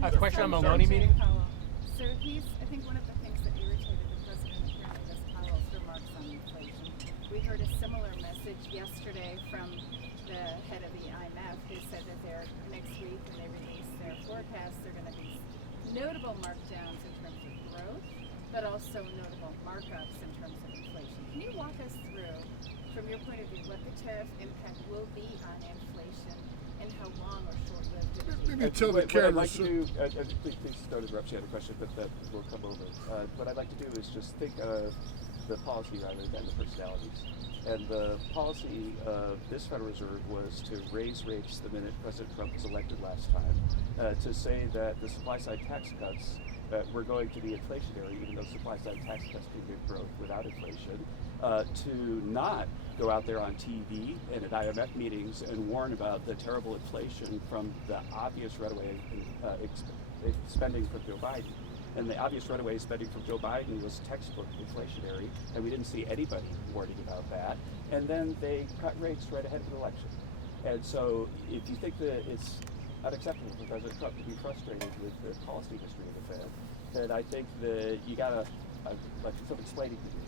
A question on Maloney meeting? So I think one of the things that irritated the president apparently was Powell's remarks on inflation. We heard a similar message yesterday from the head of the IMF, who said that next week when they release their forecast, they're going to be notable markdowns in terms of growth, but also notable markups in terms of inflation. Can you walk us through, from your point of view, what the tariff impact will be on inflation and how long or short-lived it will be? Maybe tell the What I'd camera. like to do, please don't interrupt, you had a question, but that will come over. What I'd like to do is just think of the policy rather than the personalities. And the policy of this Federal Reserve was to raise rates the minute President Trump was elected last time, to say that the supply-side tax cuts were going to be inflationary, even though supply-side tax cuts can give growth without inflation, to not go out there on TV and at IMF meetings and warn about the terrible inflation from the obvious runaway spending from Joe Biden. And the obvious runaway spending from Joe Biden was textbook inflationary, and we didn't see anybody warning about that. And then they cut rates right ahead of the election. And so if you think that it's unacceptable for President Trump to be frustrated with the policy history of the Fed, then I think that you gotta like some explaining to do.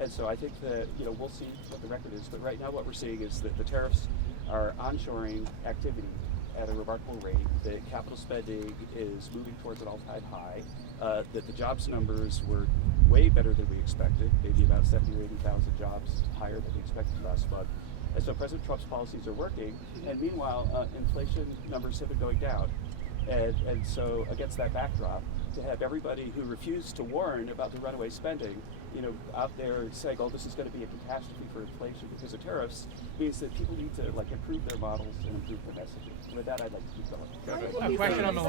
And so I think that we'll see what the record is. But right now what we're seeing is that the tariffs are onshoring activity at a remarkable rate, that capital spending is moving towards an all-time high, that the jobs numbers were way better than we expected, maybe about 70 or 80,000 jobs higher than we expected last month. And so President Trump's policies are working, and meanwhile, inflation numbers have been going down. And so against that backdrop, to have everybody who refused to warn about the runaway spending, out there saying, oh, this is going to be a catastrophe for inflation because of tariffs, means that people need to improve their models and improve their messaging. With that, I'd like to keep going. A question on Maloney.